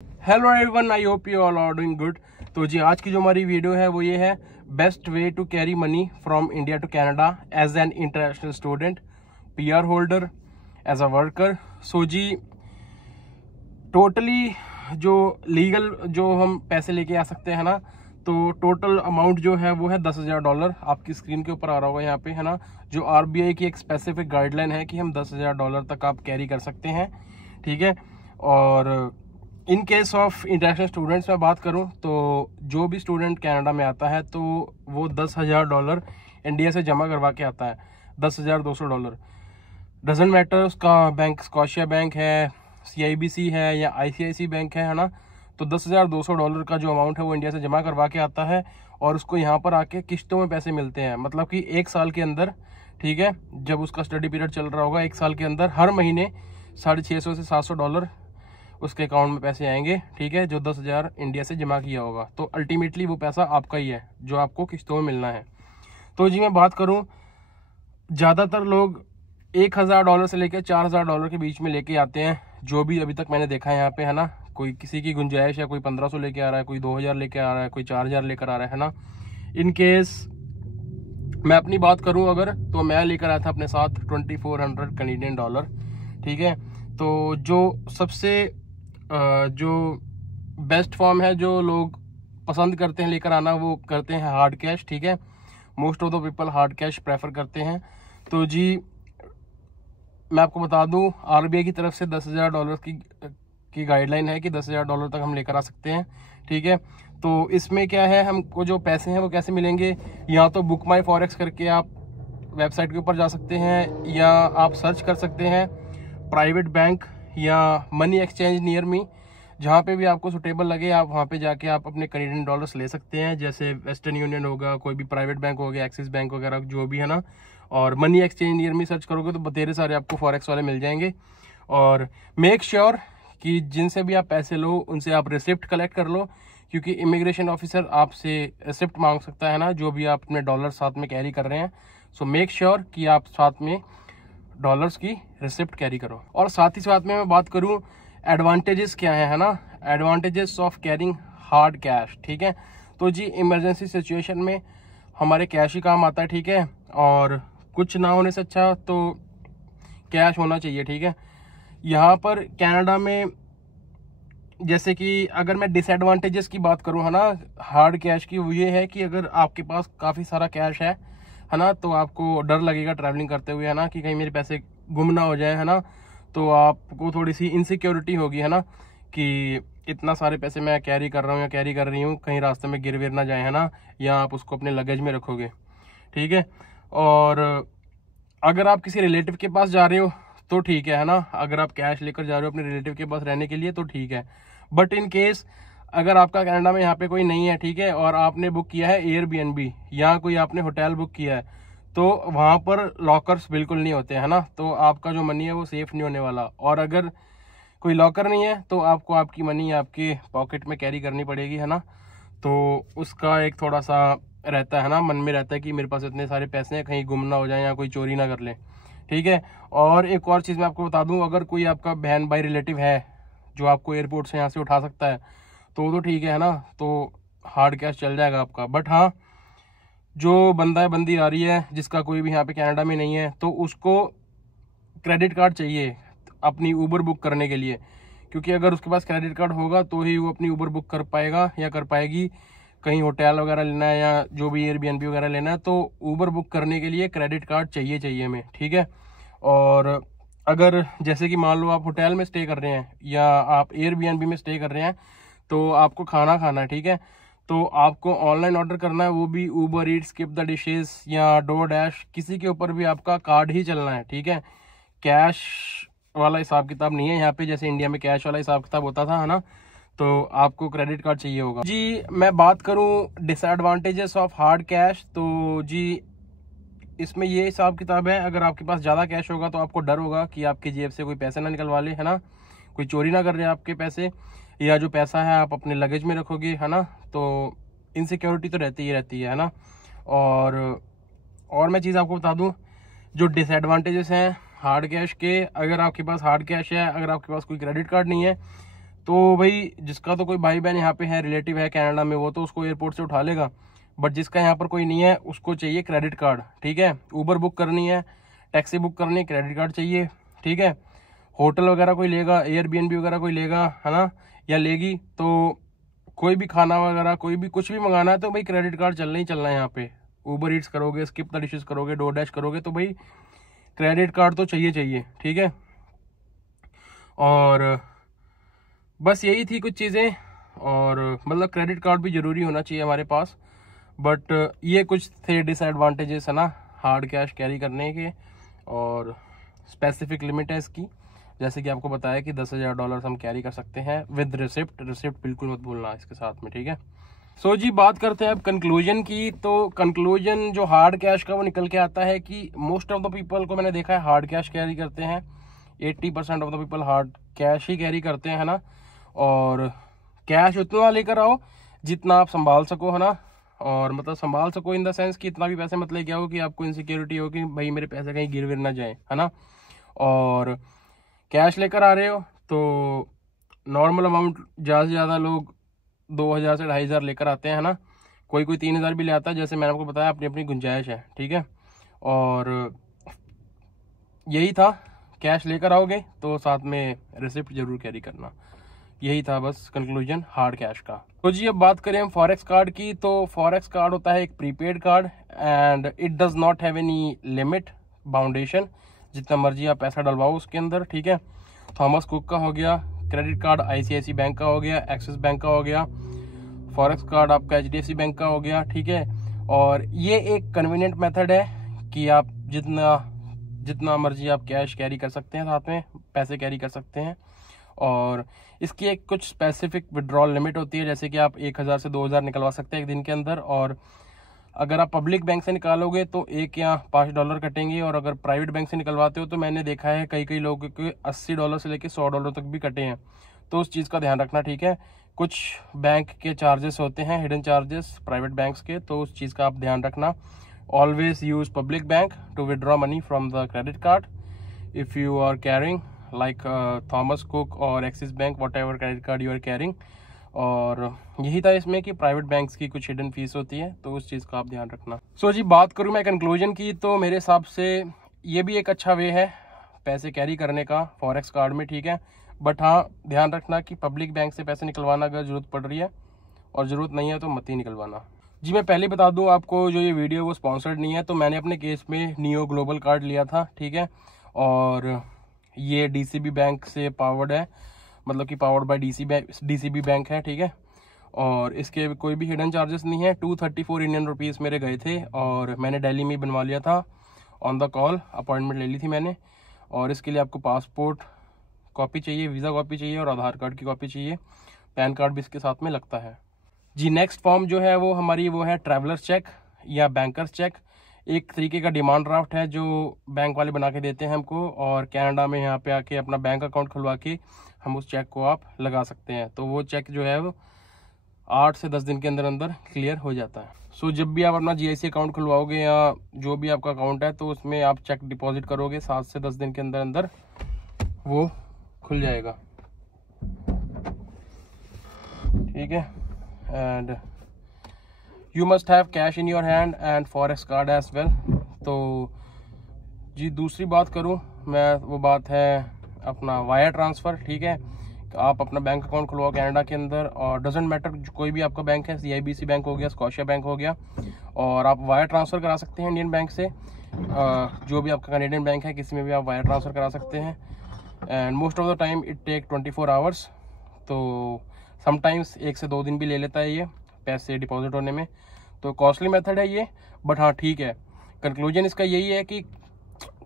Hello everyone, I hope you all are doing good. तो जी आज की जो हमारी वीडियो है वो ये है best way to carry money from India to Canada as an international student, PR holder, as a worker. So जी टोटली जो लीगल जो हम पैसे लेके आ सकते हैं ना, तो टोटल अमाउंट जो है वो है $10,000। आपकी स्क्रीन के ऊपर आ रहा होगा यहाँ पे, है ना। जो आरबीआई की एक स्पेसिफिक गाइडलाइन है कि हम $10,000 तक आप कैरी कर सकते हैं, ठीक है। और in case of international students में बात करूं तो जो भी स्टूडेंट कनाडा में आता है तो वो $10,000 इंडिया से जमा करवा के आता है। $10,200 डजेंट मैटर उसका बैंक स्कॉशिया बैंक है, सीआईबीसी है या आईसीआईसी बैंक है ना। तो $10,200 का जो अमाउंट है वो इंडिया से जमा करवा के आता है और उसको यहाँ पर आके किश्तों में पैसे मिलते हैं। मतलब कि एक साल के अंदर, ठीक है, जब उसका स्टडी पीरियड चल रहा होगा, एक साल के अंदर हर महीने $650 से $700 उसके अकाउंट में पैसे आएंगे, ठीक है, जो 10,000 इंडिया से जमा किया होगा। तो अल्टीमेटली वो पैसा आपका ही है जो आपको किस्तों में मिलना है। तो जी मैं बात करूं, ज़्यादातर लोग $1,000 से लेकर $4,000 के बीच में लेके आते हैं, जो भी अभी तक मैंने देखा है यहाँ पे, है ना। कोई किसी की गुंजाइश है, कोई 1,500 लेके आ रहा है, कोई 2,000 लेके आ रहा है, कोई 4,000 लेकर आ रहा है ना। इन केस मैं अपनी बात करूं अगर, तो मैं लेकर आया था अपने साथ $2,400 कनेडियन डॉलर, ठीक है। तो जो सबसे जो बेस्ट फॉर्म है जो लोग पसंद करते हैं लेकर आना, वो करते हैं हार्ड कैश, ठीक है। Most of the people hard cash prefer करते हैं। तो जी मैं आपको बता दूं, आरबीआई की तरफ से $10,000 की गाइडलाइन है कि $10,000 तक हम लेकर आ सकते हैं, ठीक है। तो इसमें क्या है, हमको जो पैसे हैं वो कैसे मिलेंगे, या तो बुक माई फॉरेक्स करके आप वेबसाइट के ऊपर जा सकते हैं, या आप सर्च कर सकते हैं प्राइवेट बैंक या मनी एक्सचेंज नियर मी, जहाँ पे भी आपको सुटेबल लगे आप वहाँ पे जाके आप अपने कनेडियन डॉलर्स ले सकते हैं। जैसे वेस्टर्न यूनियन होगा, कोई भी प्राइवेट बैंक हो गया, एक्सिस बैंक वगैरह जो भी है ना। और money exchange near me search करोगे तो बतेरे सारे आपको फॉरेक्स वाले मिल जाएंगे। और मेक श्योर कि जिनसे भी आप पैसे लो उनसे आप रिसिप्ट कलेक्ट कर लो, क्योंकि इमिग्रेशन ऑफिसर आपसे रिसिप्ट मांग सकता है ना, जो भी आप अपने डॉलर साथ में कैरी कर रहे हैं। सो मेक श्योर कि आप साथ में डॉलर्स की रिसिप्ट कैरी करो। और साथ ही साथ में मैं बात करूं एडवांटेजेस क्या है ना, advantages of carrying hard cash, ठीक है। तो जी इमरजेंसी सिचुएशन में हमारे कैश ही काम आता है, ठीक है। और कुछ ना होने से अच्छा तो कैश होना चाहिए, ठीक है। यहाँ पर कनाडा में जैसे कि अगर मैं डिसएडवांटेजेस की बात करूँ, है ना, हार्ड कैश की, वो ये है कि अगर आपके पास काफ़ी सारा कैश है ना, तो आपको डर लगेगा ट्रैवलिंग करते हुए, है ना, कि कहीं मेरे पैसे गुम ना हो जाए, है ना। तो आपको थोड़ी सी इनसिक्योरिटी होगी, है ना, कि इतना सारे पैसे मैं कैरी कर रहा हूँ या कैरी कर रही हूँ, कहीं रास्ते में गिर विर ना जाए, है ना, या आप उसको अपने लगेज में रखोगे, ठीक है। और अगर आप किसी रिलेटिव के पास जा रहे हो तो ठीक है ना, अगर आप कैश लेकर जा रहे हो अपने रिलेटिव के पास रहने के लिए तो ठीक है। बट इन केस अगर आपका कनाडा में यहाँ पे कोई नहीं है, ठीक है, और आपने बुक किया है एयरबीएनबी या कोई आपने होटल बुक किया है, तो वहाँ पर लॉकर्स बिल्कुल नहीं होते, है ना। तो आपका जो मनी है वो सेफ नहीं होने वाला। और अगर कोई लॉकर नहीं है तो आपको आपकी मनी आपके पॉकेट में कैरी करनी पड़ेगी, है ना। तो उसका एक थोड़ा सा रहता है ना, मन में रहता है कि मेरे पास इतने सारे पैसे हैं, कहीं गुम ना हो जाए या कोई चोरी ना कर ले, ठीक है। और एक और चीज़ मैं आपको बता दूं, अगर कोई आपका बहन भाई रिलेटिव है जो आपको एयरपोर्ट से यहाँ से उठा सकता है तो ठीक है ना, तो हार्ड कैश चल जाएगा आपका। बट हाँ, जो बंदा है बंदी आ रही है जिसका कोई भी यहाँ पे कनाडा में नहीं है, तो उसको क्रेडिट कार्ड चाहिए अपनी ऊबर बुक करने के लिए, क्योंकि अगर उसके पास क्रेडिट कार्ड होगा तो ही वो अपनी ऊबर बुक कर पाएगा या कर पाएगी। कहीं होटल वगैरह लेना है या जो भी एयरबीएनबी वगैरह लेना है, तो ऊबर बुक करने के लिए क्रेडिट कार्ड चाहिए हमें, ठीक है। और अगर जैसे कि मान लो आप होटल में स्टे कर रहे हैं या आप एयरबीएनबी में स्टे कर रहे हैं, तो आपको खाना खाना है, ठीक है, तो आपको ऑनलाइन ऑर्डर करना है, वो भी Uber Eats, skip the dishes या डोर डैश, किसी के ऊपर भी आपका कार्ड ही चलना है, ठीक है। कैश वाला हिसाब किताब नहीं है यहाँ पे, जैसे इंडिया में कैश वाला हिसाब किताब होता था, है ना। तो आपको क्रेडिट कार्ड चाहिए होगा। जी मैं बात करूँ डिसएडवांटेजेस ऑफ हार्ड कैश, तो जी इसमें ये हिसाब किताब है, अगर आपके पास ज़्यादा कैश होगा तो आपको डर होगा कि आपकी जेब से कोई पैसे ना निकलवा ले, है ना, कोई चोरी ना कर रहे आपके पैसे, या जो पैसा है आप अपने लगेज में रखोगे, है ना। तो इनसिक्योरिटी तो रहती ही रहती है ना। और मैं चीज़ आपको बता दूं, जो डिसएडवांटेजेस हैं हार्ड कैश के, अगर आपके पास हार्ड कैश है, अगर आपके पास कोई क्रेडिट कार्ड नहीं है, तो भाई जिसका तो कोई भाई बहन यहाँ पे है, रिलेटिव है कनाडा में, वो तो उसको एयरपोर्ट से उठा लेगा, बट जिसका यहाँ पर कोई नहीं है उसको चाहिए क्रेडिट कार्ड, ठीक है। ऊबर बुक करनी है, टैक्सी बुक करनी है, क्रेडिट कार्ड चाहिए, ठीक है। होटल वगैरह कोई लेगा, एयरबीएनबी वगैरह कोई लेगा, है ना, या लेगी, तो कोई भी खाना वगैरह कोई भी कुछ भी मंगाना है तो भाई क्रेडिट कार्ड चलना ही चलना है यहाँ पे। ऊबर ईट्स करोगे, स्किप द डिशेस करोगे, डोरडैश करोगे, तो भाई क्रेडिट कार्ड तो चाहिए चाहिए, ठीक है। और बस यही थी कुछ चीज़ें, और मतलब क्रेडिट कार्ड भी ज़रूरी होना चाहिए हमारे पास। बट ये कुछ थे डिसएडवांटेजेस, है ना, हार्ड कैश कैरी करने के। और स्पेसिफिक लिमिट है इसकी, जैसे कि आपको बताया कि $10,000 हम कैरी कर सकते हैं विद रिसिप्ट। रिसिप्ट बिल्कुल मत भूलना इसके साथ में, ठीक है। सो जी बात करते हैं अब कंक्लूजन की। तो कंक्लूजन जो हार्ड कैश का वो निकल के आता है कि मोस्ट ऑफ द पीपल को मैंने देखा है हार्ड कैश कैरी करते हैं। 80% of the people hard cash he carry करते हैं, है ना। और कैश उतना लेकर आओ जितना आप संभाल सको, है ना। और मतलब संभाल सको इन द सेंस कि इतना भी पैसे मत लेके आओ कि आपको इनसिक्योरिटी हो कि भाई मेरे पैसे कहीं गिर विर ना जाए, है ना। और कैश लेकर आ रहे हो तो नॉर्मल अमाउंट, ज़्यादा से ज़्यादा लोग 2,000 से 2,500 लेकर आते हैं, है ना। कोई 3,000 भी ले आता है, जैसे मैंने आपको बताया, अपनी अपनी गुंजाइश है, ठीक है। और यही था, कैश लेकर आओगे तो साथ में रिसिप्ट जरूर कैरी करना। यही था बस कंक्लूजन हार्ड कैश का। तो जी अब बात करें हम फॉरेक्स कार्ड की। तो फॉरेक्स कार्ड होता है एक prepaid card and it does not have any limit boundation, जितना मर्जी आप पैसा डलवाओ उसके अंदर, ठीक है। थॉमस कुक का हो गया क्रेडिट कार्ड, ICICI बैंक का हो गया, एक्सिस बैंक का हो गया, फॉरेक्स कार्ड आपका HDFC बैंक का हो गया, ठीक है। और ये एक कन्वीनियंट मेथड है कि आप जितना मर्जी आप कैश कैरी कर सकते हैं, साथ में पैसे कैरी कर सकते हैं। और इसकी एक कुछ स्पेसिफिक विड्रॉल लिमिट होती है, जैसे कि आप 1,000 से 2,000 निकलवा सकते हैं एक दिन के अंदर। और अगर आप पब्लिक बैंक से निकालोगे तो $1 या $5 कटेंगे, और अगर प्राइवेट बैंक से निकलवाते हो तो मैंने देखा है कई लोगों के $80 से लेकर $100 तक भी कटे हैं। तो उस चीज़ का ध्यान रखना, ठीक है। कुछ बैंक के चार्जेस होते हैं, हिडन चार्जेस प्राइवेट बैंक्स के, तो उस चीज़ का आप ध्यान रखना। Always use public bank to withdraw money from the credit card if you are carrying like Thomas Cook और Axis bank, whatever credit card you are carrying. और यही था इसमें कि प्राइवेट बैंक्स की कुछ हिडन फीस होती है, तो उस चीज़ का आप ध्यान रखना। सो जी बात करूँ मैं कंक्लूजन की, तो मेरे हिसाब से ये भी एक अच्छा वे है पैसे कैरी करने का फॉरेक्स कार्ड में, ठीक है। बट हाँ ध्यान रखना कि पब्लिक बैंक से पैसे निकलवाना अगर ज़रूरत पड़ रही है, और ज़रूरत नहीं है तो मत ही निकलवाना। जी मैं पहले बता दूँ आपको, जो ये वीडियो वो स्पॉन्सर्ड नहीं है। तो मैंने अपने केस में नियो ग्लोबल कार्ड लिया था, ठीक है। और ये DCB बैंक से पावर्ड है, मतलब कि पावर्ड बाय DCB बैंक है, ठीक है। और इसके कोई भी हिडन चार्जेस नहीं है। 234 इंडियन रुपीज़ मेरे गए थे, और मैंने दिल्ली में बनवा लिया था, ऑन द कॉल अपॉइंटमेंट ले ली थी मैंने। और इसके लिए आपको पासपोर्ट कॉपी चाहिए, वीज़ा कॉपी चाहिए, और आधार कार्ड की कॉपी चाहिए। पैन कार्ड भी इसके साथ में लगता है जी। नेक्स्ट फॉर्म जो है वो हमारी वो है ट्रैवलर्स चेक या बैंकर्स चेक। एक तरीके का डिमांड ड्राफ्ट है जो बैंक वाले बना के देते हैं हमको, और कनाडा में यहाँ पे आके अपना बैंक अकाउंट खुलवा के हम उस चेक को आप लगा सकते हैं। तो वो चेक जो है वो 8 से 10 दिन के अंदर अंदर क्लियर हो जाता है। सो जब भी आप अपना GIC अकाउंट खुलवाओगे या जो भी आपका अकाउंट है, तो उसमें आप चेक डिपॉजिट करोगे, 7 से 10 दिन के अंदर अंदर वो खुल जाएगा, ठीक है। And you must have cash in your hand and forex card as well. तो जी दूसरी बात करूं मैं, वो बात है अपना वायर ट्रांसफ़र, ठीक है। आप अपना बैंक अकाउंट खुलवाओ कनाडा के अंदर, और डजेंट मैटर कोई भी आपका बैंक है, CIBC बैंक हो गया, स्कॉशिया बैंक हो गया, और आप वायर ट्रांसफ़र करा सकते हैं इंडियन बैंक से। जो भी आपका कनेडियन बैंक है, किसी में भी आप वायर ट्रांसफ़र करा सकते हैं। And most of the time it take 24 hours. तो समटाइम्स 1 से 2 दिन भी ले लेता है ये पैसे डिपॉजिट होने में। तो कॉस्टली मेथड है ये, बट हाँ ठीक है। कंक्लूजन इसका यही है कि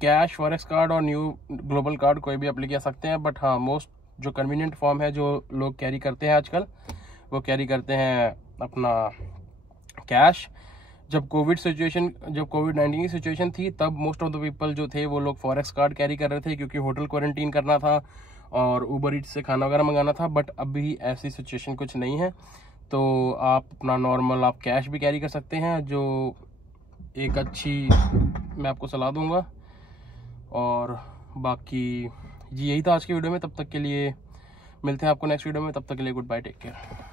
कैश, फॉरेक्स कार्ड और न्यू ग्लोबल कार्ड कोई भी अप्लाई कर सकते हैं, बट हाँ मोस्ट जो कन्वीनियंट फॉर्म है जो लोग कैरी करते हैं आजकल, वो कैरी करते हैं अपना कैश। जब कोविड-19 की सिचुएशन थी, तब मोस्ट ऑफ द पीपल जो थे वो लोग फॉरेक्स कार्ड कैरी कर रहे थे, क्योंकि होटल क्वारंटीन करना था और ऊबर ईट्स से खाना वगैरह मंगाना था। बट अभी ऐसी सिचुएशन कुछ नहीं है, तो आप अपना नॉर्मल आप कैश भी कैरी कर सकते हैं, जो एक अच्छी मैं आपको सलाह दूंगा। और बाकी जी यही था आज की वीडियो में। तब तक के लिए मिलते हैं आपको नेक्स्ट वीडियो में, तब तक के लिए गुड बाय, टेक केयर।